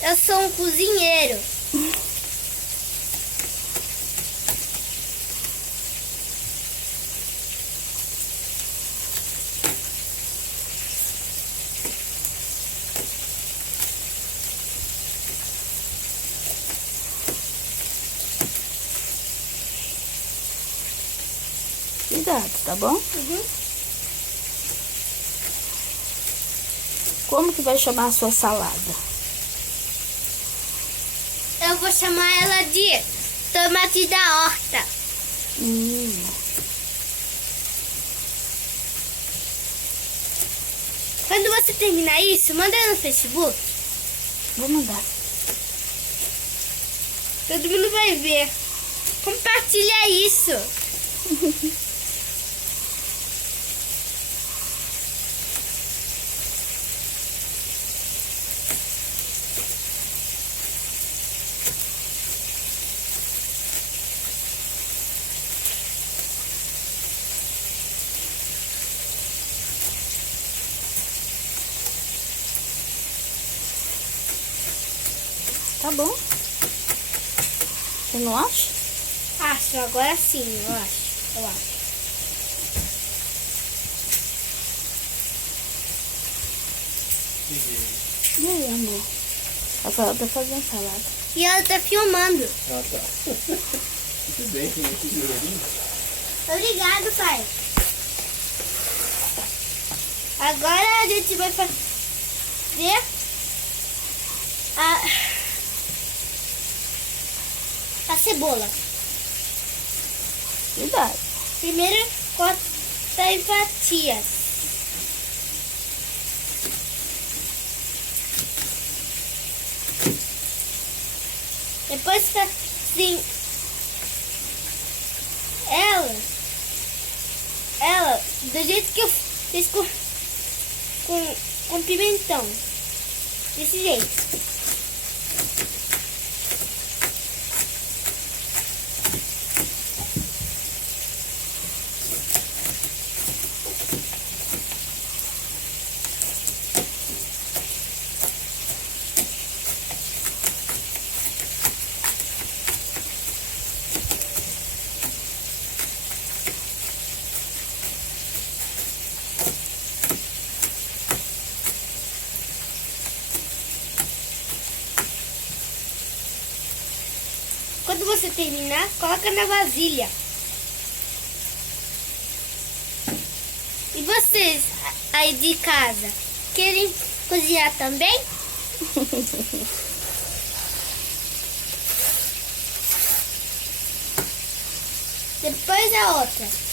Eu sou um cozinheiro. Cuidado, tá bom? Uhum. Como que vai chamar a sua salada? Eu vou chamar ela de tomate da horta. Quando você terminar isso, manda no Facebook. Vou mandar. Todo mundo vai ver. Compartilha isso. Tá bom? Você não acha? Acho, agora sim, eu acho. E aí, amor? A Rafael tá fazendo salada. E ela tá filmando. Ah, tá. Muito bem, tem aqui de olhinho. Obrigado, pai. Agora a gente vai fazer a cebola. Cuidado. Primeiro corta em fatias. Depois assim, ela do jeito que eu fiz com pimentão, desse jeito. Quando você terminar, coloca na vasilha. E vocês aí de casa, querem cozinhar também? Depois a outra.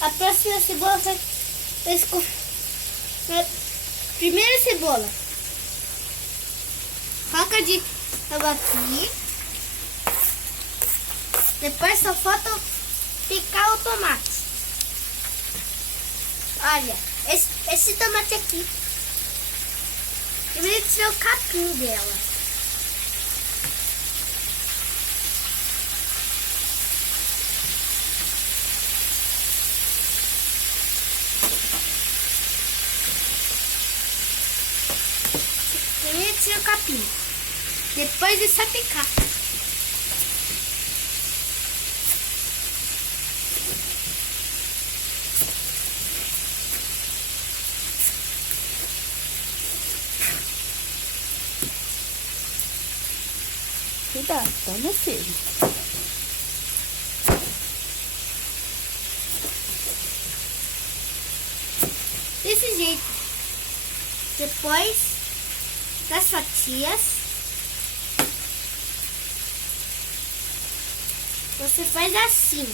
A próxima cebola vai na primeira cebola. Coloca de novo aqui. Depois só falta picar o tomate. Olha, esse tomate aqui. Primeiro tirar o capim dela. Primeiro tira o capim. Depois é só picar. Cuidado, tá, meu filho? Desse jeito. Depois das fatias. Você faz assim.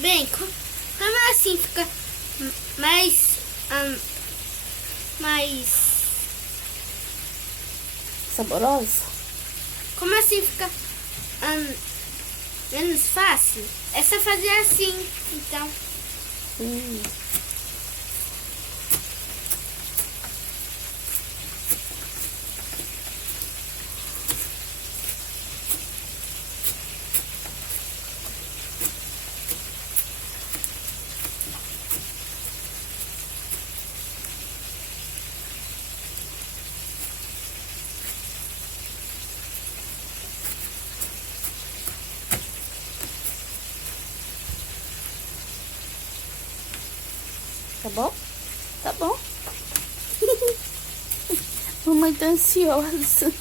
Bem, como assim fica mais Saborosa? como assim fica menos fácil? É só fazer assim, então. Tá bom? Tá bom. Mamãe tá ansiosa.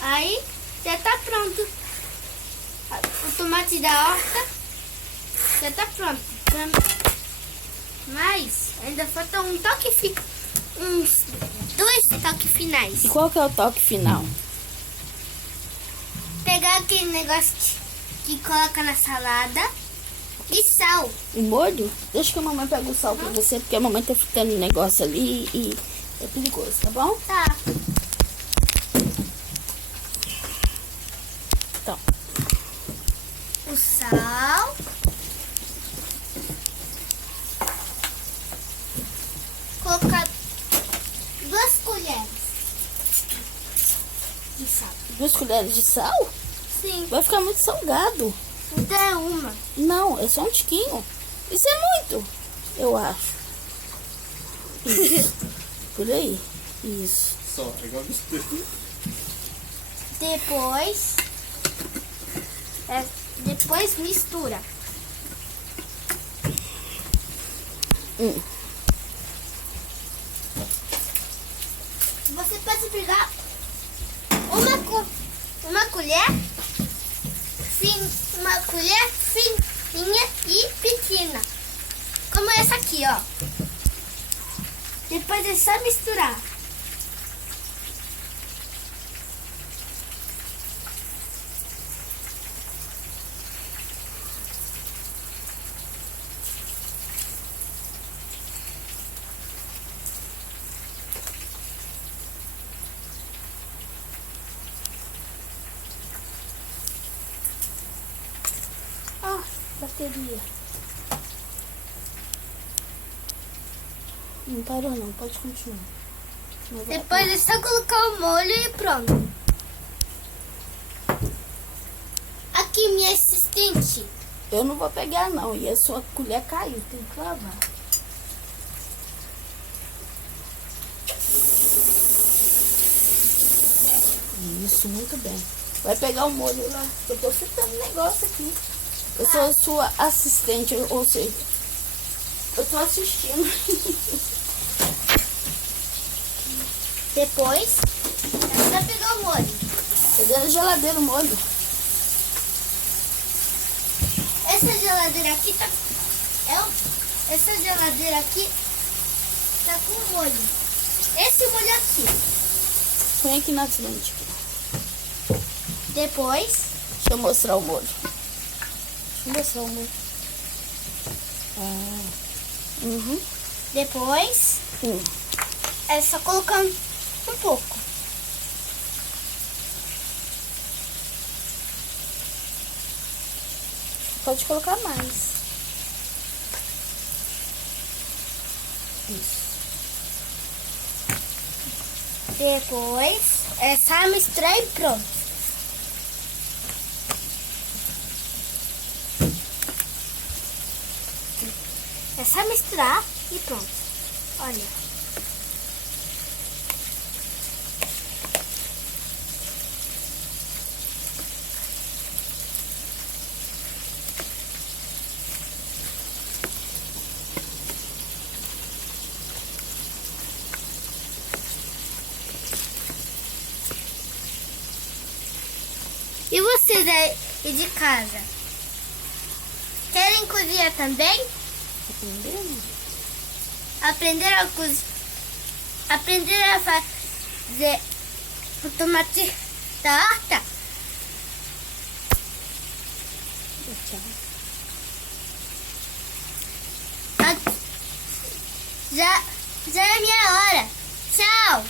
Aí já tá pronto. O tomate da horta já tá pronto. Mas ainda falta um toque, uns 2 toques finais. E qual que é o toque final? Pegar aquele negócio que coloca na salada e sal. O molho? Deixa que a mamãe pega o sal pra você, porque a mamãe tá fritando um negócio ali e é perigoso, tá bom? Tá. Então, O sal. Colocar 2 colheres de sal. 2 colheres de sal? Sim, Vai ficar muito salgado. então é uma. Não, é só um tiquinho. Isso é muito, eu acho. Isso. Por aí. Isso. Só, é igual mistura. Depois mistura. Você pode pegar uma colher fininha e pequena, como essa aqui, ó. Depois é só misturar. Ah, bateria. Não parou não, pode continuar. Não vai Depois é só colocar o molho e pronto. Aqui, minha assistente. Eu não vou pegar não, e a sua colher caiu, tem que lavar. Isso, muito bem. Vai pegar o molho lá, eu tô fritando um negócio aqui. Eu sou a sua assistente, ou seja, eu tô assistindo. Depois é só pegar o molho. Peguei na geladeira o molho. Essa geladeira aqui tá. Essa geladeira aqui tá com molho. Esse molho aqui. Põe aqui na frente. Depois Deixa eu mostrar o molho. Deixa eu mostrar o molho. Uhum. Depois é só colocar um pouco. Pode colocar mais. Isso. Depois é só misturar e pronto. É só misturar e pronto. Olha. E vocês aí de casa? Querem cozinhar também? Entendeu? Aprender a cozinhar. Aprender a fazer o tomate da horta? Tchau. Já é minha hora. Tchau!